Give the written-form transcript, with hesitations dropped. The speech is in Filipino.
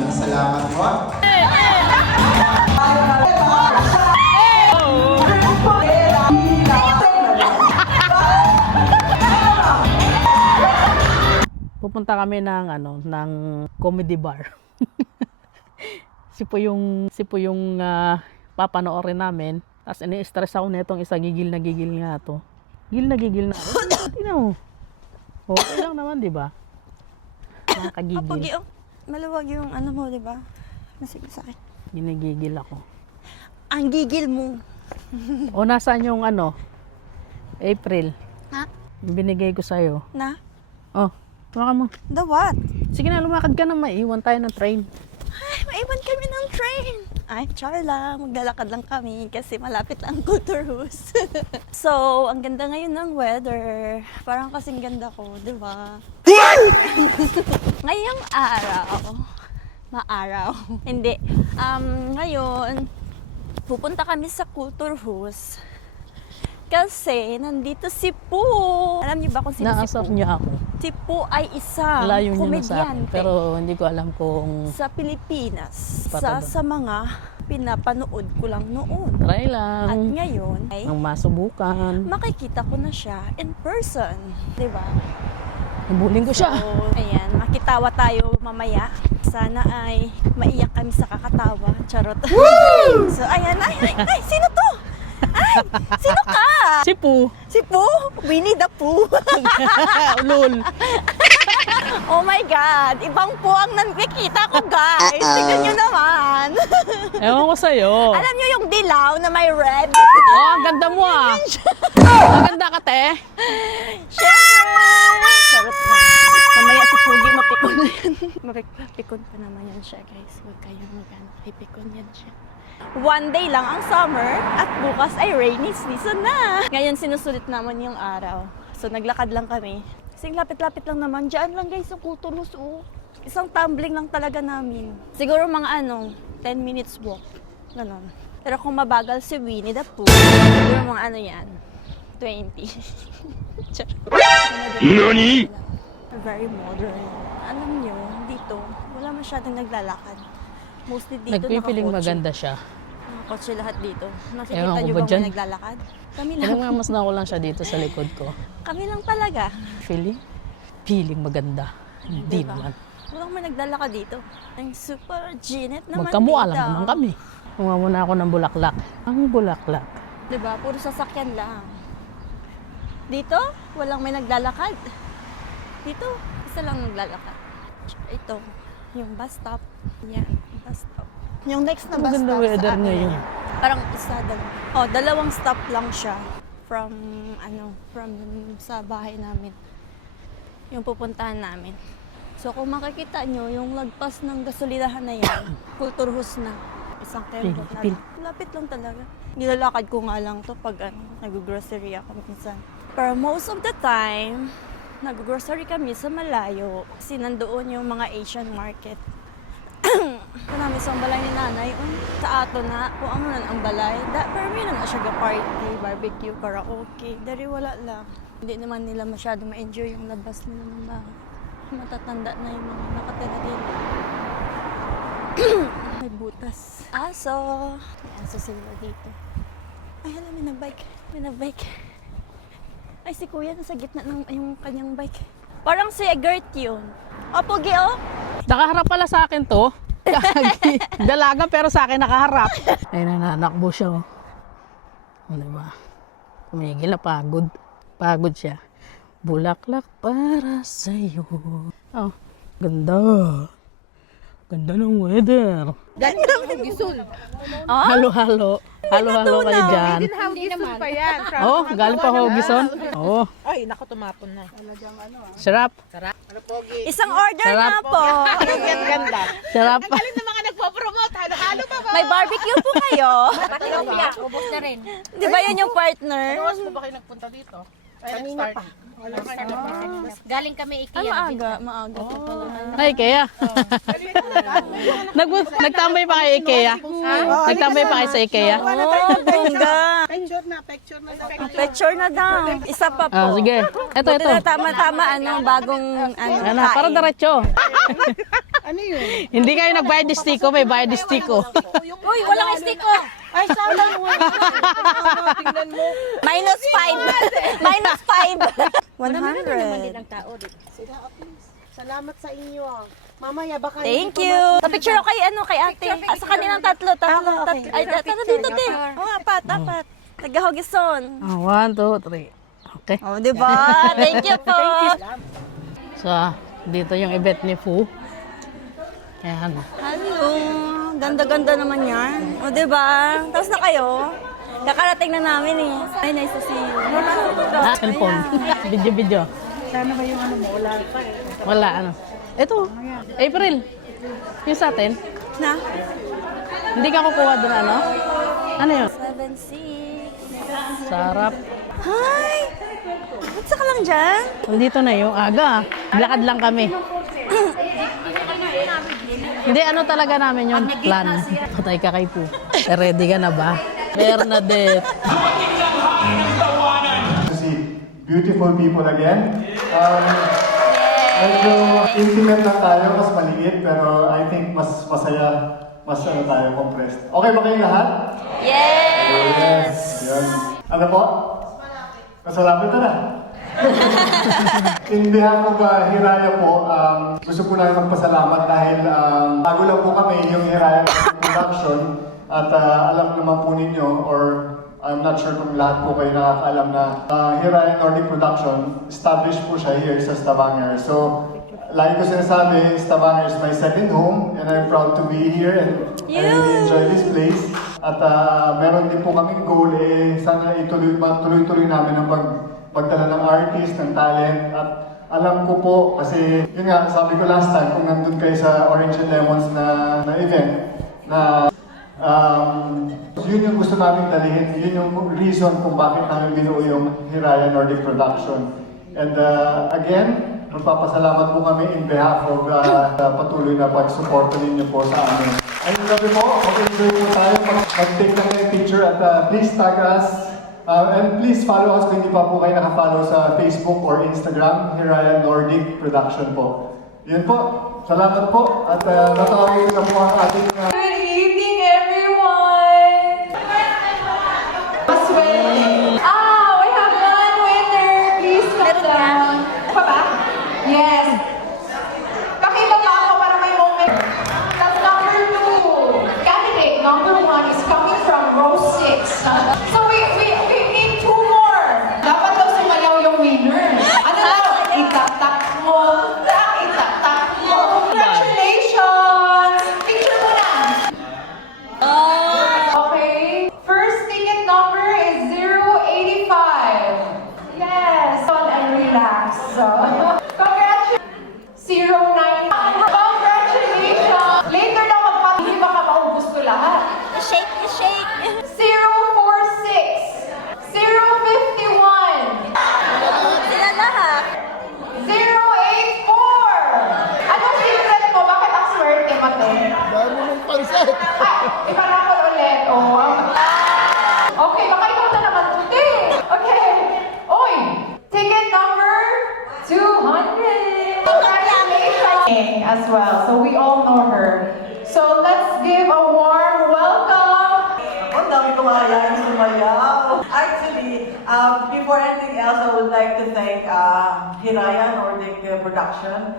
Maraming salamat po. Pupunta kami ng comedy bar. si po yung papanoorin namin. Tapos ini-stress ako nitong isa, gigil na nga to. Gigil na. Tingnan mo. Okay lang naman, di ba? Nakakagigil. Kapag maluwag yung ano mo, di ba? Nasige sa akin. Ginigigil ako. Ang gigil mo. O nasaan yung April? Ha? Yung binigay ko sa'yo. Na? Oh, tumakan mo. The what? Sige na, lumakad ka na, maiwan tayo ng train. Ay, maiwan kami ng train. Ay, char lang. Maglalakad lang kami kasi malapit lang Culturehus. So, ang ganda ngayon ng weather. Parang kasing ganda ko, di ba? Ngayong araw. Hindi. Ngayon, pupunta kami sa Culturehus. Kasi nandito si Poo. Alam niyo ba kung sino si Naasar Poo? niya ako. Si Poo ay isang Layo niya na sa akin, komedyante pero hindi ko alam kung sa Pilipinas. Pataba. Sa mga pinapanood ko lang noon. try At lang. ngayon ay Ang masubukan. makikita ko na siya in person. Di ba? Nabulin ko siya. So, ayan, makitawa tayo mamaya. Sana ay maiyak kami sa kakatawa. Charot. So, ayan. Ay, sino to? Ay, sino ka? Si Poo. Si Poo? Winnie the Pooh. Lol. Oh my God. Ibang po ang nakikita ko, guys. Tignan nyo naman. Ewan ko sa'yo. Alam nyo yung dilaw na may red? Oh, ang ganda mo ah. Ang ganda ka, te. Siyempre! Charot na. Mamaya si Pugi mapikon na yan. Mapikon pa naman yan siya, guys. Huwag kayong pipikon yan siya. One day lang ang summer at bukas ay rainy season na. Ngayon sinusulit naman yung araw. So naglakad lang kami. Kasi lapit-lapit lang naman. Diyan lang guys, ang Culturehus. Isang tumbling lang talaga namin. Siguro mga 10 minutes walk. Ganon. Pero kung mabagal si Winnie the Pooh, siguro mga yan, 20. NANI?! Very modern. Alam nyo, dito, wala masyadong naglalakad. Mostly dito Nagpipiling nakakotse. maganda siya. Nakakotse lahat dito. Nakikita Ewan ko nyo ba ba dyan? may naglalakad? Kami lang. Alam mo, mas na ko lang siya dito sa likod ko. Kami lang talaga. Feeling maganda. Hindi Diba? naman. Walang may naglalakad dito. Ang super Janet naman Magkamukha dito. lang naman kami. Kumuha muna ako ng bulaklak. Ang bulaklak. Diba? Puro sasakyan lang. Dito, walang may naglalakad. Dito, isa lang naglalakad. Ito, yung bus stop. Yan, bus stop. Yung next na bus Maganda stop weather sa amin ngayon. yan. Parang isa, dalawang stop lang siya from sa bahay namin. Yung pupuntahan namin. So kung makikita nyo, yung lagpas ng gasolinahan na yan, Culturehus na. Isang kembot na lang. Lapit lang talaga. Nilalakad ko nga lang to pag nag-grocery ako minsan. Pero most of the time, nag-grocery kami sa malayo. Kasi nandoon yung mga Asian market. Marami sa balay ni nanay. Sa ato na, kung ano na ang balay. Pero may na siya party, barbecue, karaoke. Dari wala lang. Hindi naman nila masyado ma-enjoy yung labas nila ng bahay. Matatanda na yung mga nakatira dito. May butas. Aso. May aso sila dito. Ay, hala, may nag-bike. May nag-bike. Ay, si kuya nasa gitna ng yung kanyang bike. Parang si Gert yun. O, Pugi, o. Nakaharap pala sa akin to. Dalaga pero sa akin nakaharap. Ay, nananakbo siya. O, diba? Kumigil na pagod. Pagod siya. Bulaklak para sa'yo. Oh, ganda. Ganda ng weather. Galing lang ng Gisol. Halo-halo. Halo-halo kayo dyan. Hindi naman pa yan. Oh, galing pa ako, Gison. Oh, Ay, naku, tumapon na. sarap. Isang order Sarap. na po. Ang ganda. Sarap. Ang galing ng mga nagpo-promote. Halo-halo pa ba? May barbecue po kayo. Pati lumpia. Ubus na rin. Di ba yan yung partner? Oras mo ba kayo nagpunta dito? Kanina pa. Galing kami IKEA. Maaga po pala. Ay, Ikea. Nagtambay pa kayo Ikea? Nagtambay pa kayo sa Ikea? Oh, bongga. Picture na daw. Isa pa po. Ah, sige. Ito. Buti na tama-tama, bagong Ano, para diretso. Ano yun? Hindi kayo nagbayad ni Stico, may bayad ni Stico. Uy, walang stick ko. Ay, sayang mo. Tingnan mo. Minus 5. Minus 5. 100. Ang tao dito. Sila, please. Salamat sa inyo. Mamaya baka Thank hindi you. pa Pa-picture ako kay ate. Sa kanilang tatlo. okay. Ay, tatlo dito, te. Oh, apat. Taga-Hogison. 1, 2, 3. Okay. Oh, di ba? Thank you po. So, dito yung event ni Fu. Ayan. Hello. Ganda-ganda naman yan. O, di ba? Tapos na kayo. Kakarating na namin eh. Ay, nice to see you. Cellphone. Video. Sana ba yung ano mo? Wala pa eh. Wala, ano. Ito. April. Yung sa atin. Na? Hindi ka kukuha doon, ano? Ano yun? 7-6. Sarap. Hi! Ba't ka lang dyan? Nandito na yung aga. Lakad lang kami. Hindi, ano talaga namin yung plan. Patay ka kay Pu. Ready ka na ba? Bernadette. To see beautiful people again. Medyo intimate lang tayo, mas maliit, pero I think mas masaya, mas ano tayo, compressed. Okay ba kayong lahat? Yes! Yun. Ano po? Mas malapit na. In behalf of Hiraya po, gusto po namin magpasalamat dahil bago lang po kami yung Hiraya production at alam naman po ninyo or I'm not sure kung lahat po kayo nakakaalam na Hiraya Nordic Production, established po siya here sa Stavanger. So, like ko sinasabi, Stavanger is my second home and I'm proud to be here and I really enjoy this place. At meron din po kaming goal, sana tuloy-tuloy namin ang pagdala ng artist, ng talent. At alam ko po, kasi yun nga, sabi ko last time, kung nandun kayo sa Orange and Lemons na event, na yun yung gusto namin dalhin, yun yung reason kung bakit namin binuo yung Hiraya Nordic Production. And again, magpapasalamat po kami in behalf of patuloy na pag-support ninyo po sa amin. Ayun sabi po, mag-enjoy po tayo, mag-take na kayo picture at please tag us. And please follow us kung hindi pa po kayo nakafollow sa Facebook or Instagram, Hiraya Nordic Production po. Yun po, salamat po at natawagin na po ang ating Good evening, everyone! We have one winner. Please come down. Pa ba? Yes. Pakibaba ako para may moment. That's number 2. Candidate number 1 is coming from row 6. So we need 2 more. Dapat daw sumayaw yung winner. Ano daw? Itatak mo. Itatak mo. Congratulations! Picture mo na. Okay. First ticket number is 085. Yes. And relax. So, congratulations. 09. Congratulations. Later na magpapili, baka maubos ko lahat. Shake. 046. 051. Sila lahat. 084. Anong secret mo? Bakit ang swerte mo, te? Dami mong pansit. Ay, ipanakol ulit. Oh. Okay, baka ikaw na naman today. Okay. Oy, ticket number 200. Congratulations as well. So we all know her. So let's give a warm welcome. Ang dami kong ayayin sumayaw. Actually, before anything else, I would like to thank Hiraya Nordic Production.